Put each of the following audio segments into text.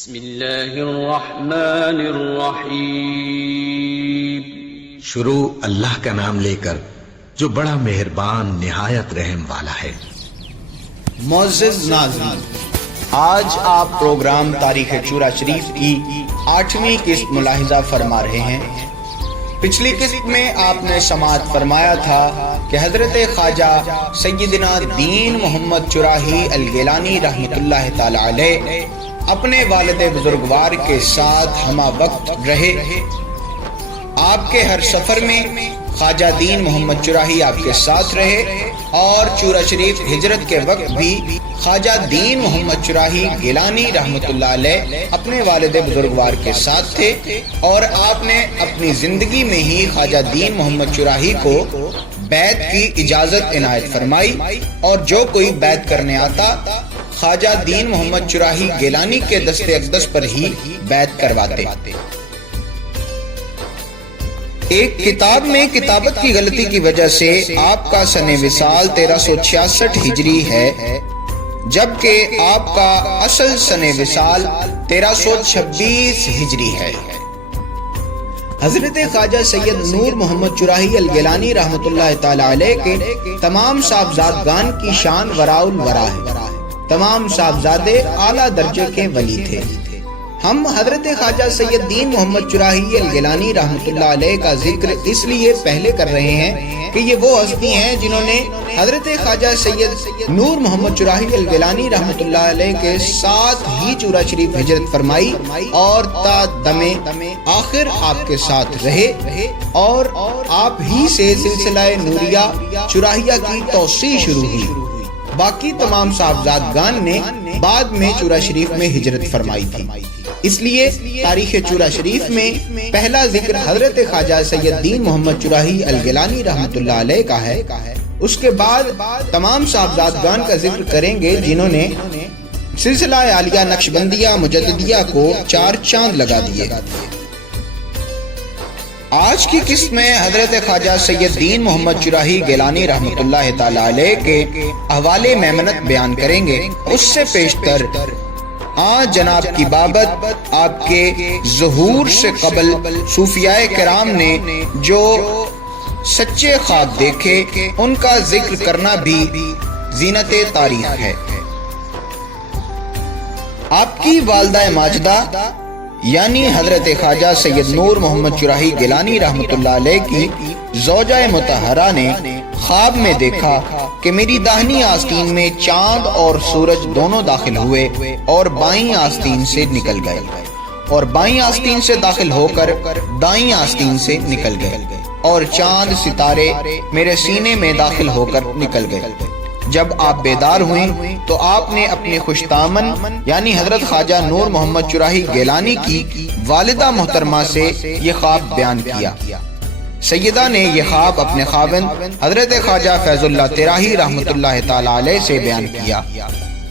بسم اللہ الرحمن الرحیم۔ شروع اللہ کا نام لے کر جو بڑا مہربان نہایت رحم والا ہے۔ معزز ناظرین، آج آپ پروگرام تاریخ چورا شریف کی 8ویں قسط ملاحظہ فرما رہے ہیں۔ پچھلی قسط میں آپ نے سماعت فرمایا تھا کہ حضرت خواجہ سیدنا دین محمد چراہی الگیلانی رحمۃ اللہ تعالی علیہ اپنے والد بزرگوار کے ساتھ ہمہ وقت رہے۔ آپ کے ہر سفر میں خواجہ دین محمد چراہی آپ کے ساتھ رہے، اور چورا شریف ہجرت کے وقت بھی خواجہ دین محمد چراہی گیلانی رحمۃ اللہ علیہ اپنے والد بزرگوار کے ساتھ تھے، اور آپ نے اپنی زندگی میں ہی خواجہ دین محمد چراہی کو بیعت کی اجازت عنایت فرمائی، اور جو کوئی بیعت کرنے آتا خواجہ دین محمد چراہی گیلانی کے دست اقدس پر ہی بیعت کرواتے۔ ایک کتاب میں کتابت کی غلطی کی وجہ سے آپ کا سن وصال 1366 ہجری ہے، جبکہ آپ کا اصل سن وصال 1326 ہجری ہے۔ حضرت خواجہ سید نور محمد چراہی الگیلانی رحمۃ اللہ تعالی علیہ کے تمام صاحبزادگان کی شان وراء الورا ہے۔ تمام صاحبزادے اعلیٰ درجے کے ولی تھے۔ ہم حضرت خواجہ سید دین محمد چراہی الگیلانی رحمۃ اللہ علیہ کا ذکر اس لیے پہلے کر رہے ہیں کہ یہ وہ ہستی ہیں جنہوں نے حضرت خواجہ سید نور محمد چراہی الگیلانی رحمۃ اللہ علیہ کے ساتھ ہی چورا شریف ہجرت فرمائی، اور تا دم آخر آپ کے ساتھ رہے، اور آپ ہی سے سلسلہ نوریہ چراہیہ کی توسیع شروع ہوئی۔ باقی تمام صاحبزادگان نے بعد میں چورا شریف میں ہجرت فرمائی تھی، اس لیے تاریخ چورا شریف میں پہلا ذکر حضرت خواجہ سید دین محمد چراہی الگیلانی رحمۃ اللہ علیہ کا ہے۔ اس کے بعد تمام صاحبزادگان کا ذکر کریں گے جنہوں نے سلسلہ عالیہ نقشبندیہ مجددیہ کو 4 چاند لگا دیے۔ آج کی قسط میں حضرت خواجہ سید دین محمد چراہی گیلانی رحمۃ اللہ تعالی علیہ کے احوال میمنت بیان کریں گے۔ اس سے پیشتر جناب کی بابت آپ کے ظہور سے قبل صوفیاء کرام نے جو سچے خواب دیکھے ان کا ذکر کرنا بھی زینت تاریخ ہے۔ آپ کی والدہ ماجدہ یعنی حضرت خواجہ سید نور محمد چراہی گیلانی رحمۃ اللہ علیہ کی زوجہ مطہرہ نے خواب میں دیکھا کہ میری داہنی آستین میں چاند اور سورج دونوں داخل ہوئے اور بائیں آستین سے نکل گئے، اور بائیں آستین سے داخل ہو کر دائیں آستین سے نکل گئے، اور چاند ستارے میرے سینے میں داخل ہو کر نکل گئے۔ جب آپ بیدار ہوئیں تو آپ نے اپنے خوشتامن یعنی حضرت خواجہ نور محمد چراہی گیلانی کی والدہ محترمہ سے یہ خواب بیان کیا۔ سیدہ نے یہ خواب اپنے خاوند حضرت خواجہ فیض اللہ تراہی رحمۃ اللہ تعالی علیہ سے بیان کیا۔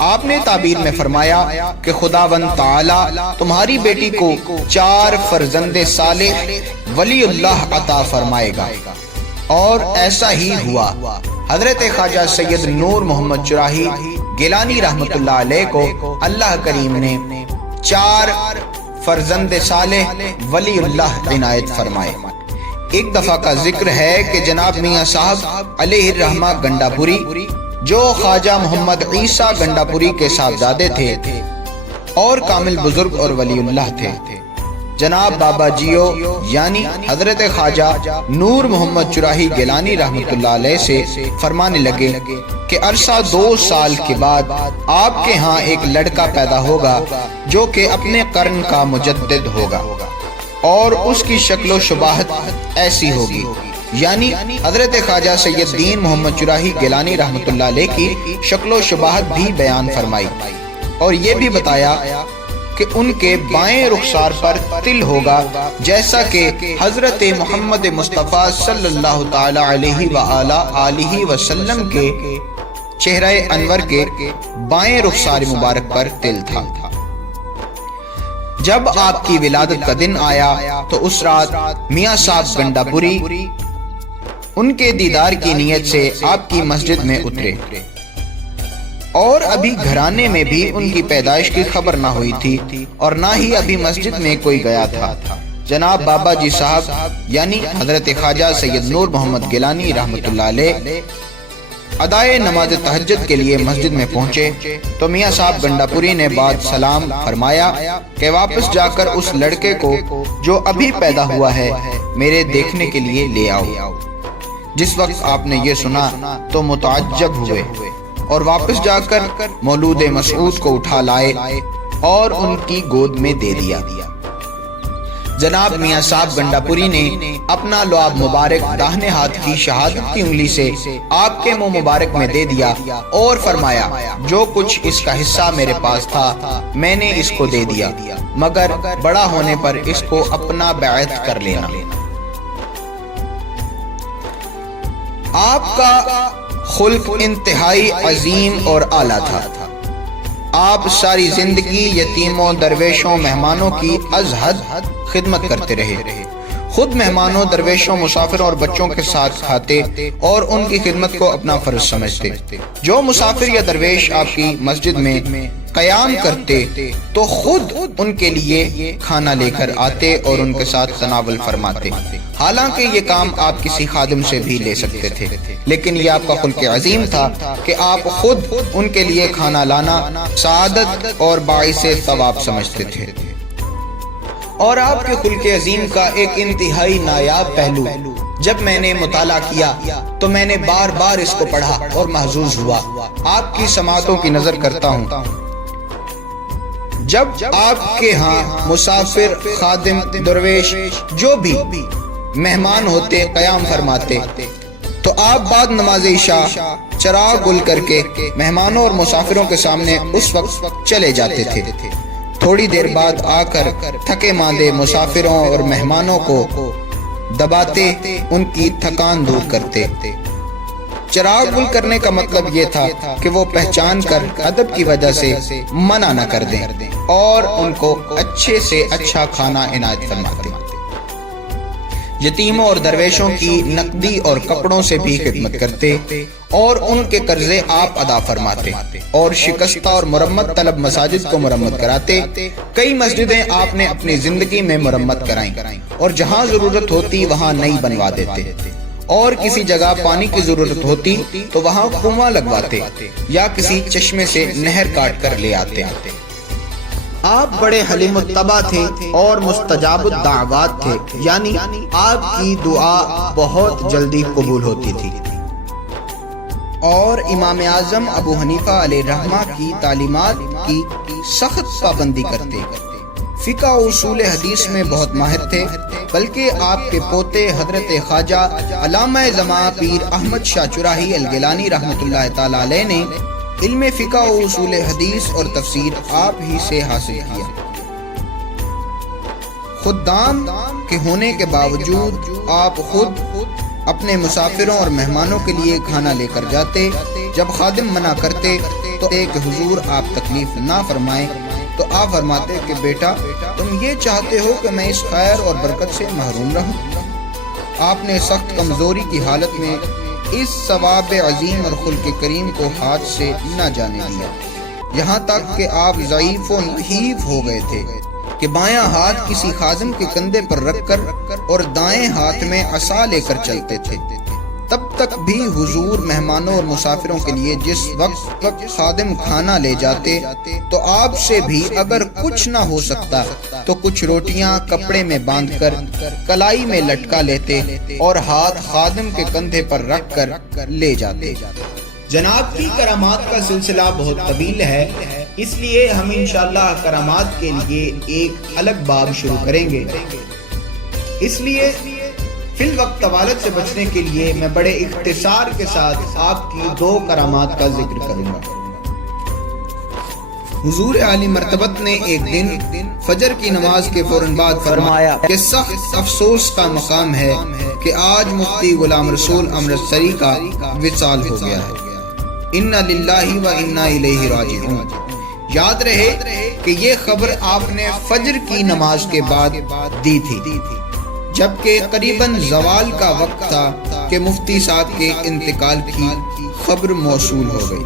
آپ نے تعبیر میں فرمایا کہ خداوند تعالی تمہاری بیٹی کو 4 فرزند صالح ولی اللہ عطا فرمائے گا، اور ایسا ہی ہوا۔ حضرت خواجہ سید نور محمد چراہی گیلانی رحمۃ اللہ علیہ کو اللہ کریم نے 4 فرزند صالح ولی اللہ عنایت فرمائے۔ ایک دفعہ کا ذکر ہے کہ جناب میاں صاحب علیہ الرحمہ گنڈا پوری جو خواجہ محمد عیسیٰ گنڈا پوری کے صاحبزادے تھے اور کامل بزرگ اور ولی اللہ تھے، جناب بابا جیو یعنی حضرت خواجہ نور محمد چراہی گیلانی رحمۃ اللہ علیہ سے فرمانے لگے کہ عرصہ 2 سال کے بعد آپ کے ہاں ایک لڑکا پیدا ہوگا جو کہ اپنے قرن کا مجدد ہوگا، اور اس کی شکل و شباہت ایسی ہوگی، یعنی حضرت خواجہ سید دین محمد چراہی گیلانی رحمۃ اللہ علیہ کی شکل و شباہت بھی بیان فرمائی، اور یہ بھی بتایا کہ ان کے بائیں رخسار پر تل ہوگا جیسا کہ حضرت محمد مصطفیٰ صلی اللہ تعالی علیہ وآلہ وسلم کے چہرہ انور کے بائیں رخسار مبارک پر تل تھا۔ جب آپ کی ولادت کا دن آیا تو اس رات میاں صاحب گنڈا پوری ان کے دیدار کی نیت سے آپ کی مسجد میں اترے۔ اور ابھی گھرانے میں بھی ان کی پیدائش کی خبر نہ ہوئی تھی اور نہ ہی ابھی مسجد میں کوئی گیا تھا۔ جناب بابا جی صاحب یعنی حضرت خواجہ سید نور محمد گیلانی رحمۃ اللہ علیہ ادائے نماز تہجد کے لیے مسجد میں پہنچے تو میاں صاحب گنڈا پوری نے بعد سلام فرمایا کہ واپس جا کر اس لڑکے کو جو ابھی پیدا ہوا ہے میرے دیکھنے کے لیے لے آؤ۔ جس وقت آپ نے یہ سنا تو متعجب ہوئے اور واپس جا کر مولود مسعود کو اٹھا لائے اور ان کی گود میں دے دیا۔ جناب میاں صاحب گنڈا پوری نے اپنا لعاب مبارک داہنے ہاتھ کی شہادت کی انگلی سے آپ کے منہ مبارک میں دے دیا اور فرمایا جو کچھ اس کا حصہ میرے پاس تھا میں نے اس کو دے دیا، مگر بڑا ہونے پر اس کو اپنا بیعت کر لینا۔ آپ کا خلق انتہائی عظیم اور اعلیٰ تھا۔ آپ ساری زندگی یتیموں، درویشوں، مہمانوں کی از حد خدمت کرتے رہے۔ خود مہمانوں، درویشوں، مسافروں اور بچوں کے ساتھ کھاتے اور ان کی خدمت کو اپنا فرض سمجھتے۔ جو مسافر یا درویش آپ کی مسجد میں قیام کرتے تو خود ان کے لیے کھانا لے کر آتے اور ان کے ساتھ تناول فرماتے۔ حالانکہ یہ کام آپ کسی خادم سے بھی لے سکتے تھے، لیکن یہ آپ کا خلق عظیم تھا کہ آپ خود ان کے لیے کھانا لانا سعادت اور باعث ثواب سمجھتے تھے۔ اور آپ کے خلق عظیم کا ایک انتہائی نایاب پہلو جب میں نے مطالعہ کیا تو میں نے بار بار اس کو پڑھا اور محظوظ ہوا۔ آپ کی سماعتوں کی نظر کرتا ہوں، جب آپ کے ہاں مسافر، خادم، درویش جو بھی مہمان ہوتے قیام فرماتے تو آپ بعد نماز عشاء چراغ گل کر کے مہمانوں اور مسافروں کے سامنے اس وقت چلے جاتے تھے۔ تھوڑی دیر بعد آ کر تھکے ماندے مسافروں اور مہمانوں کو دباتے، ان کی تھکان دور کرتے۔ چراغ گل کرنے کا مطلب یہ تھا کہ وہ پہچان کر ادب کی وجہ سے منع نہ کر دیں اور ان کو اچھے سے اچھا کھانا عنایت فرماتے۔ یتیموں اور درویشوں کی نقدی اور کپڑوں سے بھی خدمت کرتے اور ان کے قرضے آپ ادا فرماتے اور شکستہ اور مرمت طلب مساجد کو مرمت کراتے۔ کئی مسجدیں آپ نے اپنی زندگی میں مرمت کرائیں اور جہاں ضرورت ہوتی وہاں نئی بنوا دیتے، اور کسی جگہ پانی کی ضرورت ہوتی تو وہاں کنواں لگواتے یا کسی چشمے سے نہر کاٹ کر لے آتے۔ آپ بڑے حلیم الطبع تھے اور مستجاب الدعوات تھے، یعنی آپ کی دعا بہت جلدی قبول ہوتی تھی۔ اور امام اعظم ابو حنیفہ علیہ رحمہ کی تعلیمات کی سخت پابندی کرتے۔ فقہ و اصول حدیث میں بہت ماہر تھے، بلکہ آپ کے پوتے حضرت خواجہ علامہ زمان پیر احمد شاہ چراہی الگیلانی رحمۃ اللہ تعالی علیہ نے علم فقہ و اصول حدیث اور تفسیر آپ ہی سے حاصل کیا۔ خدام کے ہونے کے باوجود آپ خود اپنے مسافروں اور مہمانوں کے لیے کھانا لے کر جاتے۔ جب خادم منع کرتے تو ایک حضور آپ تکلیف نہ فرمائیں تو آپ فرماتے کہ بیٹا تم یہ چاہتے ہو کہ میں اس خیر اور برکت سے محروم رہوں۔ آپ نے سخت کمزوری کی حالت میں اس ثواب عظیم اور خلق کریم کو ہاتھ سے نہ جانے دیا، یہاں تک کہ آپ ضعیف و نحیف ہو گئے تھے کہ بایاں ہاتھ کسی خادم کے کندھے پر رکھ کر اور دائیں ہاتھ میں عصا لے کر چلتے تھے۔ تب تک بھی حضور مہمانوں اور مسافروں کے لیے جس وقت خادم کھانا لے جاتے تو آپ سے بھی اگر کچھ نہ ہو سکتا تو کچھ روٹیاں کپڑے میں باندھ کر کلائی میں لٹکا لیتے اور ہاتھ خادم کے کندھے پر رکھ کر لے جاتے۔ جناب کی کرامات کا سلسلہ بہت طویل ہے، اس لیے ہم انشاءاللہ کرامات کے لیے ایک الگ باب شروع کریں گے۔ اس لیے فی الوقت طوالت سے بچنے کے لیے میں بڑے اختصار کے ساتھ آپ کی 2 کرامات کا ذکر کروں گا۔ حضور عالی مرتبت نے ایک دن فجر کی نماز کے فوراً بعد فرمایا کہ سخت افسوس کا مقام ہے کہ آج مفتی غلام رسول امرتسری کا وصال ہو گیا ہے۔ انا للہ و انا الیہ راجعون۔ یاد رہے کہ یہ خبر آپ نے فجر کی نماز کے بعد دی تھی، جبکہ قریباً زوال کا وقت تھا کہ مفتی صاحب کے انتقال کی خبر موصول ہو گئی۔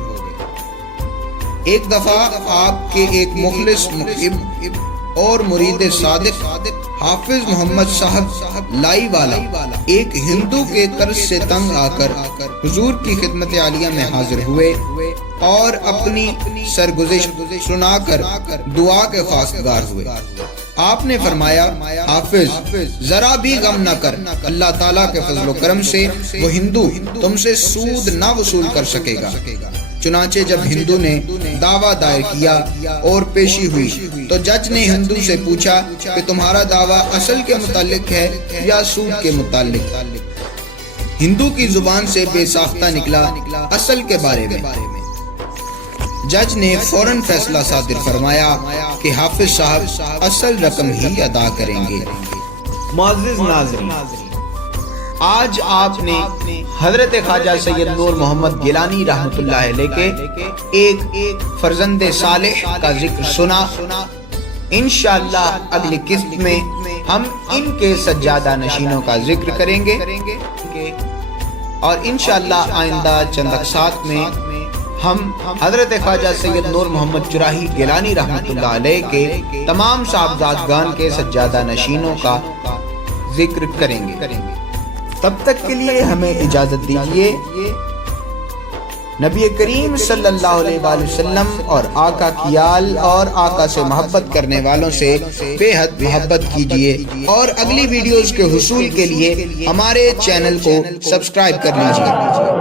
ایک دفعہ آپ کے ایک مخلص محب اور مرید صادق حافظ محمد صاحب لائی والا ایک ہندو کے قرض سے تنگ آ کر حضور کی خدمت عالیہ میں حاضر ہوئے اور اپنی سرگزشت سنا کر دعا کے خواستگار ہوئے۔ آپ نے فرمایا، حافظ ذرا بھی غم نہ کر، اللہ تعالیٰ کے فضل و کرم سے وہ ہندو تم سے سود نہ وصول کر سکے گا۔ چنانچہ جب ہندو نے دعویٰ دائر کیا اور پیشی ہوئی تو جج نے ہندو سے پوچھا کہ تمہارا دعویٰ اصل کے متعلق ہے یا سود کے متعلق؟ ہندو کی زبان سے بے ساختہ نکلا، اصل کے بارے میں۔ جج نے فوراً فیصلہ صادر فرمایا کہ حافظ صاحب اصل رقم ہی ادا کریں گے۔ معزز ناظرین، آج آپ نے حضرت خواجہ سید نور محمد گیلانی رحمۃ اللہ علیہ کے ایک فرزند صالح کا ذکر سنا۔ انشاءاللہ اگلی قسط میں ہم ان کے سجادہ نشینوں کا ذکر کریں گے اور انشاءاللہ آئندہ چند اقساط میں ہم حضرت خواجہ سید نور محمد چراہی گیلانی رحمۃ اللہ علیہ کے تمام صاحبزادگان کے سجادہ نشینوں کا ذکر کریں گے۔ تب تک کے لیے ہمیں اجازت دیجیے۔ نبی کریم صلی اللہ علیہ وآلہ وسلم اور آقا کی آل اور آقا سے محبت کرنے والوں سے بے حد محبت کیجیے اور اگلی ویڈیوز کے حصول کے لیے ہمارے چینل کو سبسکرائب کر لیجیے۔